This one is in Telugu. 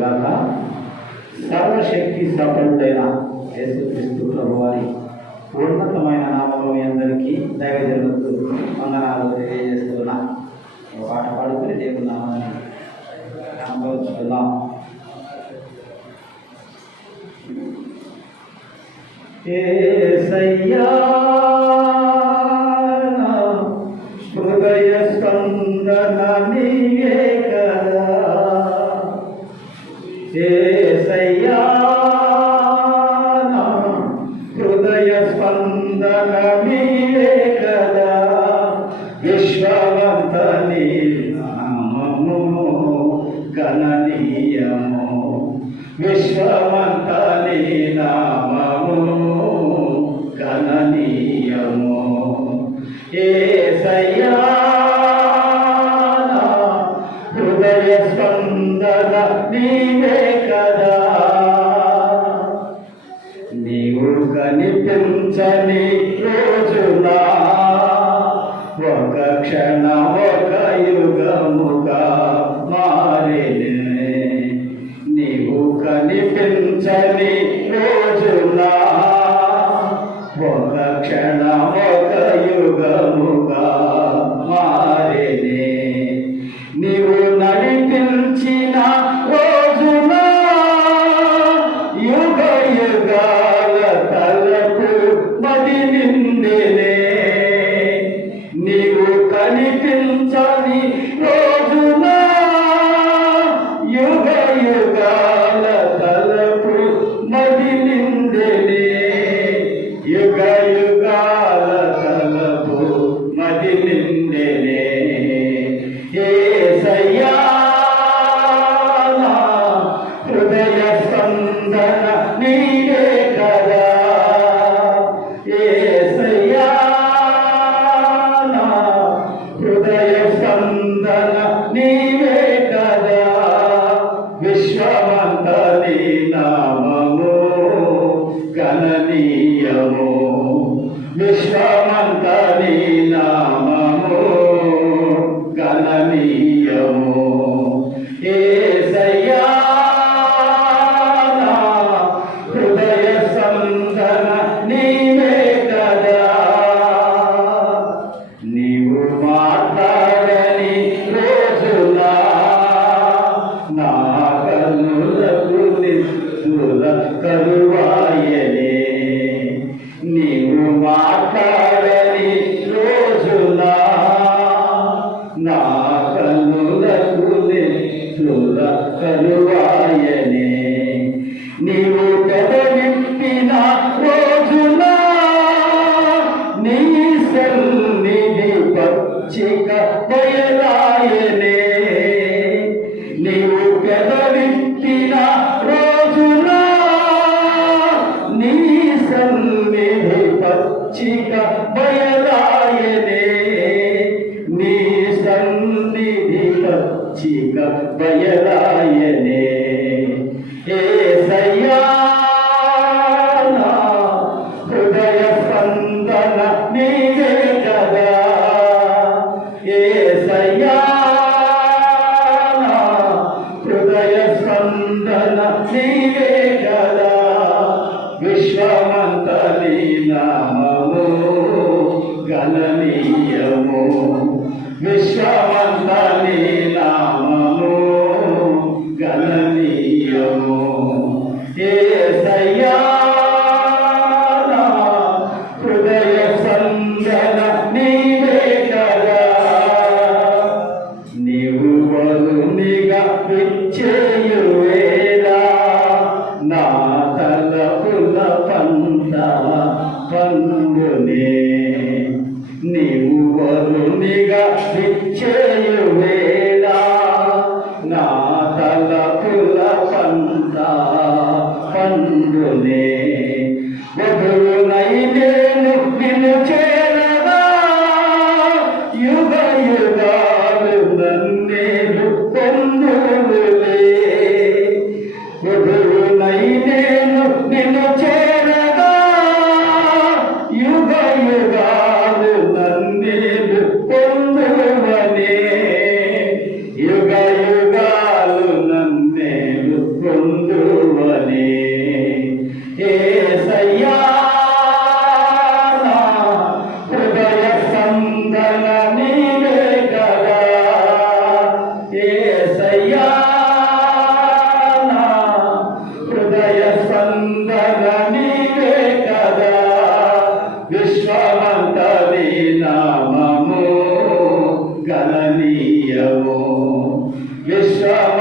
గాక సర్వశక్తి సంపన్నుడైన యేసుక్రీస్తు ప్రభువారి ఉన్నతమైన నామంలో మీ అందరికీ జరుగుతూ వందనాలు తెలియజేస్తున్నా. ఒక పాట పాడుకుని దేవుని నామాన్ని అనుభవించుకుందాం ఏసయ్యా నా గణనీయము విశ్వమంతని నామము గణనీయము. ఏ సయ్యా హృదయ స్పందన నీవే కదా. నీవు కనిపించని కనిపించని రోజునా ఒక క్షణ ఒక యుగముగా స్పందన నీవే కదా. విశ్వమంతని నామము గణనీయము. విశ్వమంతని నామము Amen. బయలాయనే ఏసయ్యా నా హృదయ స్పందన నీవే కదా. ఏసయ్యా నా హృదయ స్పందన నీవే కదా. నామము గణనీయము పండునే నీవు వరునిగా విచ్చేయు వేళ నా తలపుల పంట పండునే. Deixar